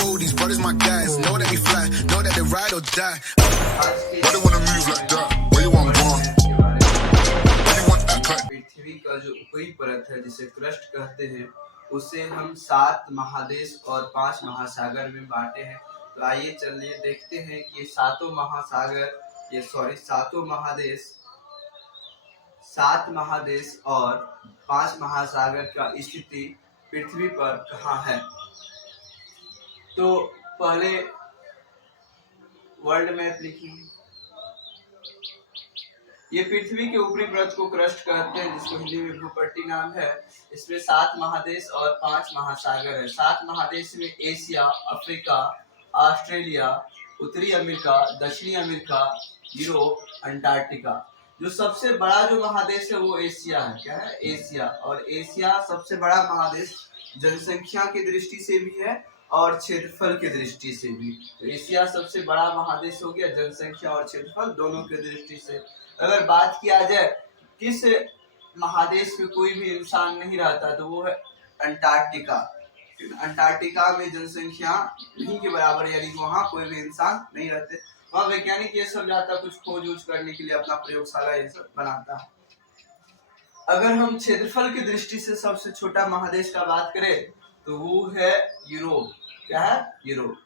cold, these brothers my guys. Know that we fly, know that they ride or die. Why they wanna move like that? Where you want gone? Why you want act like? पृथ्वी का जो ऊपरी परत है जिसे crust कहते हैं, उसे हम 7 महादेश और 5 महासागर में बांटे हैं। तो आइए चलिए देखते हैं कि सातों महादेश, 7 महादेश और 5 महासागर का स्थिति पृथ्वी पर कहाँ है। तो पहले वर्ल्ड मैप लिखिए। ये पृथ्वी के ऊपरी परत को क्रस्ट कहते हैं, जिसको हिंदी में भूपट्टी नाम है। इसमें 7 महादेश और 5 महासागर है। 7 महादेश में एशिया, अफ्रीका, ऑस्ट्रेलिया, उत्तरी अमेरिका, दक्षिणी अमेरिका, यूरोप, अंटार्कटिका। जो सबसे बड़ा जो महादेश है वो एशिया है। क्या है? एशिया। और एशिया सबसे बड़ा महादेश जनसंख्या की दृष्टि से भी है और क्षेत्रफल की दृष्टि से भी। तो एशिया सबसे बड़ा महादेश हो गया जनसंख्या और क्षेत्रफल दोनों की दृष्टि से। अगर बात किया जाए किस महादेश में कोई भी इंसान नहीं रहता तो वो है अंटार्कटिका। अंटार्कटिका में जनसंख्या नहीं के बराबर, यानी वहाँ कोई भी इंसान नहीं रहते। वहाँ वैज्ञानिक ये सब जाता कुछ खोज वोज करने के लिए, अपना प्रयोगशाला ये सब बनाता है। अगर हम क्षेत्रफल की दृष्टि से सबसे छोटा महादेश का बात करें तो वो है यूरोप। क्या है? यूरोप।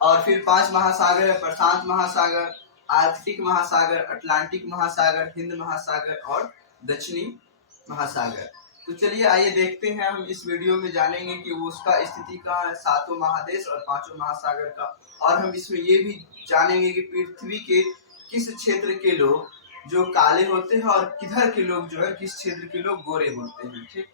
और फिर 5 महासागर है, प्रशांत महासागर, आर्कटिक महासागर, अटलांटिक महासागर, हिंद महासागर और दक्षिणी महासागर। तो चलिए आइए देखते हैं, हम इस वीडियो में जानेंगे कि वो उसका स्थिति कहाँ है, 7 महादेश और 5 महासागर का। और हम इसमें ये भी जानेंगे कि पृथ्वी के किस क्षेत्र के लोग जो काले होते हैं और किधर के लोग जो है किस क्षेत्र के लोग गोरे होते हैं। ठीक।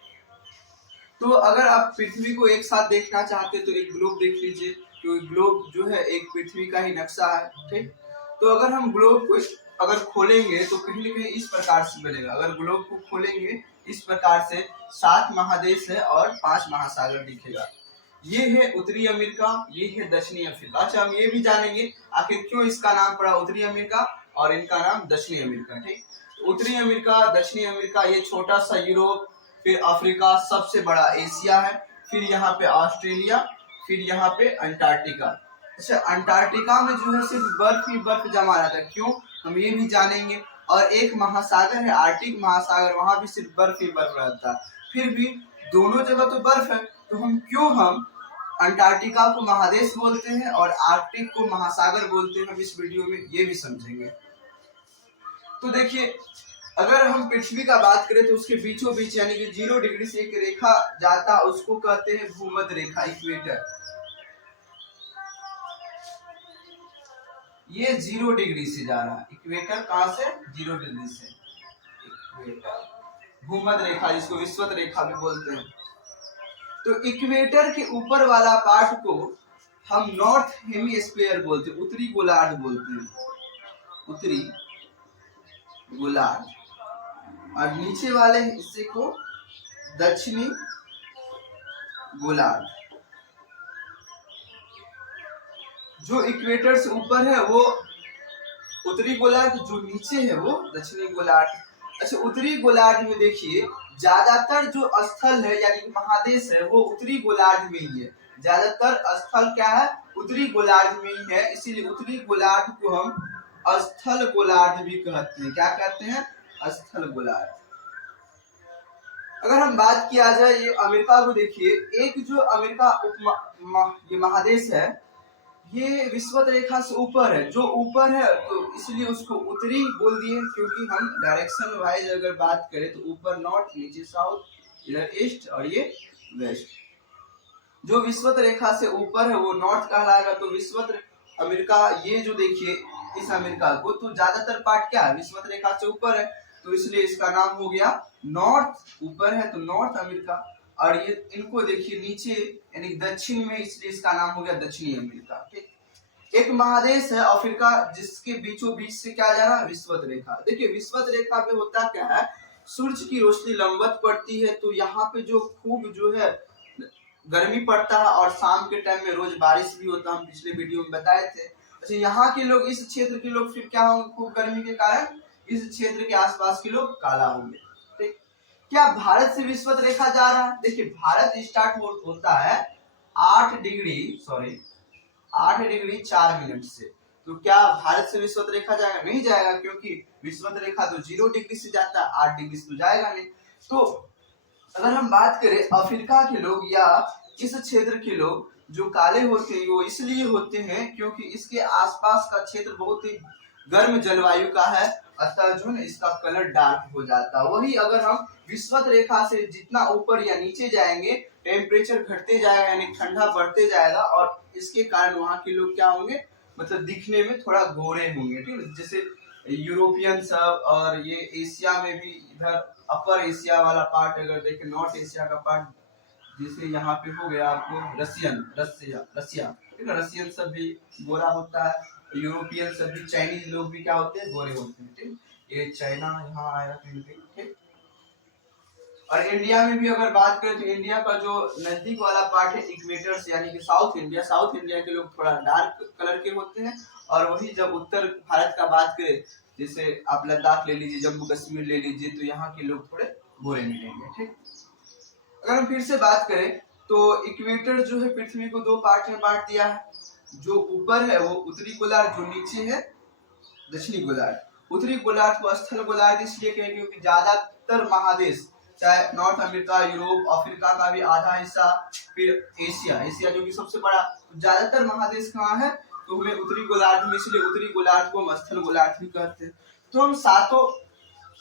तो अगर आप पृथ्वी को एक साथ देखना चाहते हैं तो एक ग्लोब देख लीजिए, क्योंकि ग्लोब जो है एक पृथ्वी का ही नक्शा है। ठीक। तो अगर हम ग्लोब को अगर खोलेंगे तो कहीं न कहीं इस प्रकार से बनेगा। अगर ग्लोब को खोलेंगे इस प्रकार से 7 महादेश है और 5 महासागर दिखेगा। ये है उत्तरी अमेरिका, ये है दक्षिणी अफ्रीका। अच्छा, हम ये भी जानेंगे आखिर क्यों इसका नाम पड़ा उत्तरी अमेरिका और इनका नाम दक्षिणी अमेरिका। ठीक। उत्तरी अमेरिका, दक्षिणी अमेरिका, ये छोटा सा यूरोप, फिर अफ्रीका, सबसे बड़ा एशिया है, फिर यहाँ पे ऑस्ट्रेलिया, फिर यहाँ पे अंटार्कटिका। अच्छा, अंटार्कटिका में जो है सिर्फ बर्फ ही बर्फ जमा रहता है। क्यों? हम ये भी जानेंगे। और एक महासागर है आर्कटिक महासागर, वहां भी सिर्फ बर्फ ही बर्फ रहता है। फिर भी दोनों जगह तो बर्फ है, तो हम अंटार्कटिका को महादेश बोलते हैं और आर्कटिक को महासागर बोलते हैं। हम इस वीडियो में ये भी समझेंगे। तो देखिए, अगर हम पृथ्वी का बात करें तो उसके बीचों बीच यानी कि 0 डिग्री से एक रेखा जाता, उसको कहते हैं भूमध्य रेखा, इक्वेटर। ये 0 डिग्री से जा रहा है। इक्वेटर कहां से? 0 डिग्री से। इक्वेटर, भूमध्य रेखा जिसको विषुवत रेखा भी बोलते हैं। तो इक्वेटर के ऊपर वाला पार्ट को हम नॉर्थ हेमिस्फीयर बोलते हैं, उत्तरी गोलार्ध बोलते हैं, उत्तरी गोलार्ध। और नीचे वाले हिस्से को दक्षिणी गोलार्ध। जो इक्वेटर से ऊपर है वो उत्तरी गोलार्ध, जो नीचे है वो दक्षिणी गोलार्ध। अच्छा, उत्तरी गोलार्ध में देखिए ज्यादातर जो स्थल है यानी महादेश है वो उत्तरी गोलार्ध में ही है। ज्यादातर स्थल क्या है? उत्तरी गोलार्ध में ही है। इसीलिए उत्तरी गोलार्ध को हम स्थल गोलार्ध भी कहते हैं। क्या कहते हैं? स्थल गोलार्ध। अगर हम बात किया जाए ये अमेरिका को देखिए, एक जो अमेरिका ये महादेश है ये विषुवत रेखा से ऊपर है। जो ऊपर है तो इसलिए उसको उत्तरी बोल दिए, क्योंकि हम डायरेक्शन वाइज अगर बात करें तो ऊपर नॉर्थ, नीचे साउथ, इधर ईस्ट और ये वेस्ट। जो विषुवत रेखा से ऊपर है वो नॉर्थ कहलाएगा। तो विषुवत अमेरिका, ये जो देखिए इस अमेरिका को, तो ज्यादातर पार्ट क्या है? विषुवत रेखा से ऊपर है, तो इसलिए इसका नाम हो गया नॉर्थ। ऊपर है तो नॉर्थ अमेरिका। और ये इनको देखिए नीचे यानी दक्षिण में, इसलिए इसका नाम हो गया दक्षिणी अमेरिका। ठीक। एक महादेश है अफ्रीका, जिसके बीचों बीच से क्या जा रहा है? विषुवत रेखा। देखिए विषुवत रेखा पे होता क्या है, सूरज की रोशनी लंबवत पड़ती है, तो यहाँ पे जो खूब जो है गर्मी पड़ता है और शाम के टाइम में रोज बारिश भी होता है, हम पिछले वीडियो में बताए थे। अच्छा, यहाँ के लोग, इस क्षेत्र के लोग फिर क्या होंगे? खूब गर्मी के कारण इस क्षेत्र के आसपास के लोग काला होंगे। ठीक। क्या भारत से विषुवत रेखा जा रहा है? देखिए भारत स्टार्ट होता है 8 डिग्री 4 मिनट से। तो क्या भारत से विषुवत रेखा जाएगा? नहीं जाएगा, क्योंकि विषुवत रेखा तो 0 डिग्री से जाता है, 8 डिग्री से तो जाएगा नहीं। तो अगर हम बात करें अफ्रीका के लोग या इस क्षेत्र के लोग जो काले होते हैं, वो इसलिए होते हैं क्योंकि इसके आसपास का क्षेत्र बहुत ही गर्म जलवायु का है, अतः जो है इसका कलर डार्क हो जाता है। वही अगर हम विषुवत रेखा से जितना ऊपर या नीचे जाएंगे, टेम्परेचर घटते जाएगा, यानी ठंडा बढ़ते जाएगा, और इसके कारण वहाँ के लोग क्या होंगे, मतलब दिखने में थोड़ा गोरे होंगे, ठीक है। जैसे यूरोपियन सब, और ये एशिया में भी, इधर अपर एशिया वाला पार्ट अगर देखें, नॉर्थ एशिया का पार्ट, जैसे यहाँ पे हो गया आपको रसिया, ठीक है, रसियन सब भी गोरा होता है, यूरोपियन सब भी, चाइनीज लोग भी क्या होते हैं, गोरे होते हैं, ठीक। ये चाइना यहाँ आया कहीं पे, ठीक। और इंडिया में भी अगर बात करें तो इंडिया का जो नजदीक वाला पार्ट है इक्वेटर से, यानी कि साउथ इंडिया के लोग थोड़ा डार्क कलर के होते हैं। और वही जब उत्तर भारत का बात करें, जैसे आप लद्दाख ले लीजिए, जम्मू कश्मीर ले लीजिए, तो यहाँ के लोग थोड़े गोरे मिलेंगे, ठीक। अगर हम फिर से बात करें तो इक्वेटर जो है पृथ्वी को 2 पार्ट में बांट दिया है। जो ऊपर है वो उत्तरी गोलार्ध, जो नीचे है दक्षिणी गोलार्ध। उत्तरी गोलार्ध को स्थल गोलार्ध इसलिए कहें क्योंकि ज्यादातर महादेश, चाहे नॉर्थ अमेरिका, यूरोप, अफ्रीका का भी आधा हिस्सा, फिर एशिया जो कि सबसे बड़ा, ज्यादातर महादेश कहाँ है, तो हमें उत्तरी गोलार्ध में, इसलिए उत्तरी गोलार्ध को हम स्थल गोलार्ध भी कहते हैं। तो हम सातों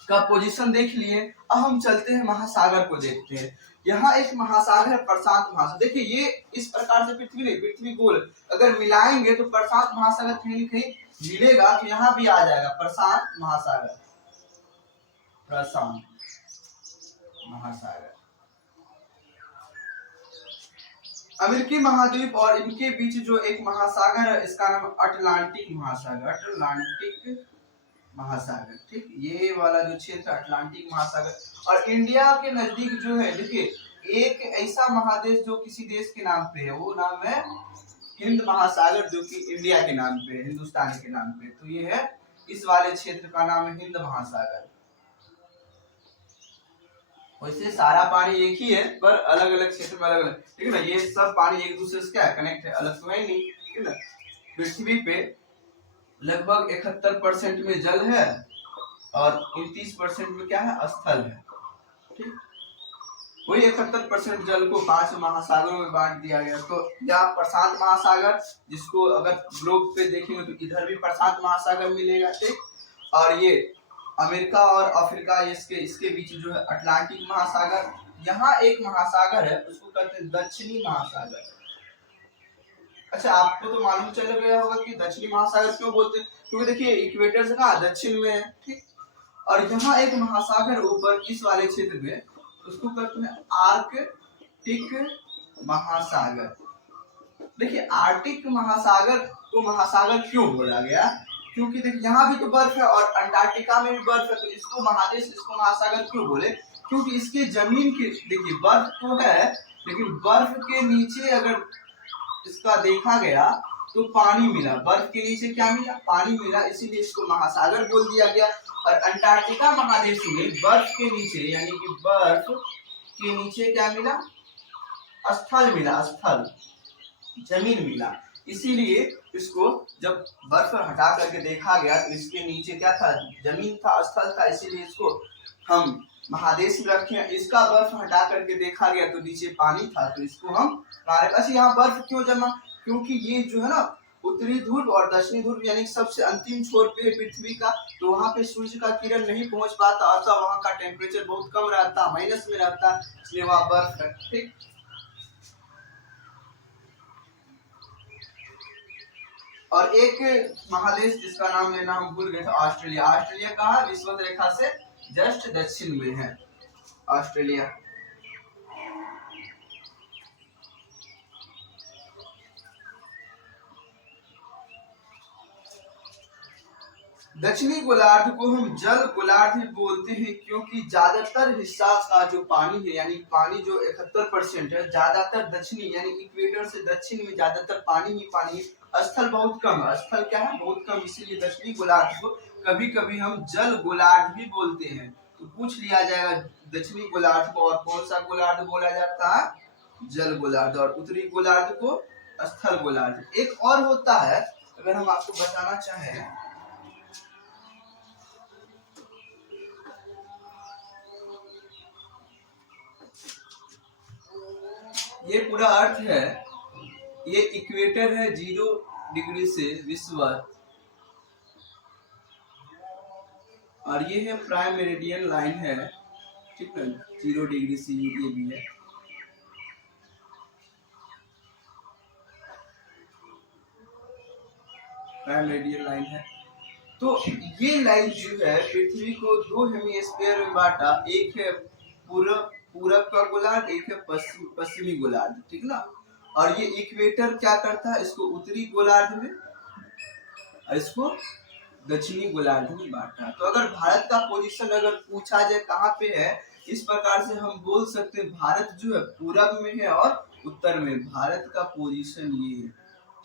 का पोजीशन देख लिए। अब हम चलते हैं महासागर को देखते हैं। यहाँ एक महासागर है, प्रशांत महासागर। देखिए ये इस प्रकार से पृथ्वी नहीं, पृथ्वी गोल, अगर मिलाएंगे तो प्रशांत महासागर कहीं न कहीं मिलेगा, तो यहाँ भी आ जाएगा प्रशांत महासागर, प्रशांत महासागर। अमेरिकी महाद्वीप और इनके बीच जो एक महासागर है, इसका नाम अटलांटिक महासागर, ठीक। ये वाला जो क्षेत्र अटलांटिक महासागर। और इंडिया के नजदीक जो है, देखिए एक ऐसा महादेश जो किसी देश के नाम पे है, वो नाम है हिंद महासागर, जो कि इंडिया के नाम पे है, हिंदुस्तान के नाम पे। तो ये है, इस वाले क्षेत्र का नाम है हिंद महासागर। वैसे सारा पानी एक ही है, पर अलग अलग क्षेत्र में अलग अलग, ठीक है ना। ये सब पानी एक दूसरे से क्या है, कनेक्ट है, अलग तो है नहीं, ठीक है ना। पृथ्वी पे लगभग 71% में जल है और 29% में क्या है, स्थल है, ठीक। वही 71% जल को 5 महासागरों में बांट दिया गया। तो यहाँ प्रशांत महासागर, जिसको अगर ग्लोब पे देखेंगे तो इधर भी प्रशांत महासागर मिलेगा, ठीक। और ये अमेरिका और अफ्रीका, इसके बीच जो है अटलांटिक महासागर। यहाँ एक महासागर है, उसको कहते हैं दक्षिणी महासागर। अच्छा, आपको तो मालूम चल गया होगा कि दक्षिणी महासागर क्यों बोलते हैं, क्योंकि देखिए इक्वेटर से कहा दक्षिण में है, ठीक। और यहाँ एक महासागर ऊपर इस वाले क्षेत्र में, उसको कहते हैं आर्कटिक महासागर। देखिए आर्कटिक महासागर को महासागर क्यों बोला गया, क्योंकि देखिए यहाँ भी तो बर्फ है और अंटार्कटिका में भी बर्फ है, तो इसको महादेश, इसको महासागर क्यों बोले, क्योंकि इसके जमीन के, देखिए बर्फ तो है, लेकिन बर्फ के नीचे अगर इसका देखा गया तो पानी मिला, बर्फ के नीचे क्या मिला, पानी मिला, इसीलिए इसको महासागर बोल दिया गया। और अंटार्कटिका महादेश में बर्फ के नीचे, यानी कि बर्फ के नीचे क्या मिला, स्थल मिला, स्थल, जमीन मिला, इसीलिए इसको जब बर्फ हटा करके देखा गया तो इसके नीचे क्या था, जमीन था, स्थल था, इसीलिए इसको हम महादेश में रखे। इसका बर्फ हटा करके देखा गया तो नीचे पानी था, तो इसको हम, अच्छा यहाँ बर्फ क्यों जमा, क्योंकि ये जो है ना उत्तरी ध्रुव और दक्षिणी ध्रुव, यानी सबसे अंतिम छोर पे है पृथ्वी का, तो वहाँ पे सूर्य का किरण नहीं पहुंच पाता, अर्थात वहाँ का टेम्परेचर बहुत कम रहता, माइनस में रहता, इसलिए वहाँ बर्फ है, ठीक। और एक महादेश जिसका नाम लेना हम भूल गए थे, ऑस्ट्रेलिया। ऑस्ट्रेलिया कहाँ, विषुवत रेखा से जस्ट दक्षिण में है ऑस्ट्रेलिया। दक्षिणी गोलार्ध को हम जल गोलार्ध भी बोलते हैं, क्योंकि ज्यादातर हिस्सा का जो पानी है, यानी पानी जो 71% है, ज्यादातर दक्षिणी यानी इक्वेटर से दक्षिण में ज्यादातर पानी ही पानी है, स्थल बहुत कम है, स्थल क्या है, बहुत कम, इसीलिए दक्षिणी गोलार्ध को कभी कभी हम जल गोलार्ध भी बोलते हैं। तो पूछ लिया जाएगा दक्षिणी गोलार्ध को और कौन सा गोलार्ध बोला जाता है, जल गोलार्ध और उत्तरी गोलार्ध को स्थल गोलार्ध। एक और होता है, अगर हम आपको बताना चाहें, ये पूरा अर्थ है, ये इक्वेटर है 0 डिग्री से विषुवत, और ये है प्राइम मेरिडियन लाइन है, ठीक है, 0 डिग्री से ये भी है। प्राइम मेरिडियन लाइन है। तो ये लाइन जो है पृथ्वी को 2 हेमिस्फीयर में बांटा, एक है पूरब का गोलार्ध, एक है पश्चिमी गोलार्ध, ठीक ना। और ये इक्वेटर क्या करता है, इसको उत्तरी गोलार्ध में और इसको दक्षिणी गोलार्ध में बांटा। तो अगर भारत का पोजीशन अगर पूछा जाए कहाँ पे है, इस प्रकार से हम बोल सकते हैं भारत जो है पूरब में है और उत्तर में। भारत का पोजीशन ये है,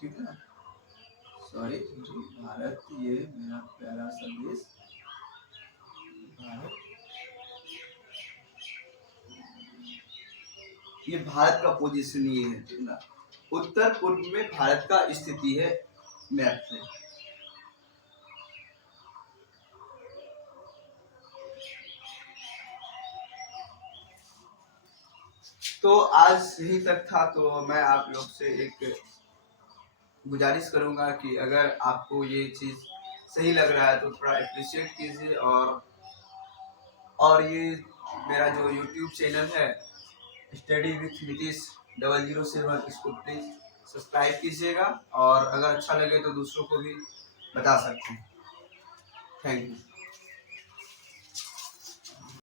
ठीक है, सॉरी भारत, ये मेरा प्यारा सा देश भारत, ये भारत का पोजीशन ये है, ठीक ना। उत्तर पूर्व में भारत का स्थिति है मैप से। तो आज यही तक था। तो मैं आप लोग से एक गुजारिश करूंगा कि अगर आपको ये चीज सही लग रहा है तो थोड़ा अप्रिशिएट कीजिए, और ये मेरा जो YouTube चैनल है स्टडी विथ नीतीश 007, इसको प्लीज सब्सक्राइब कीजिएगा, और अगर अच्छा लगे तो दूसरों को भी बता सकते हैं। Thank you.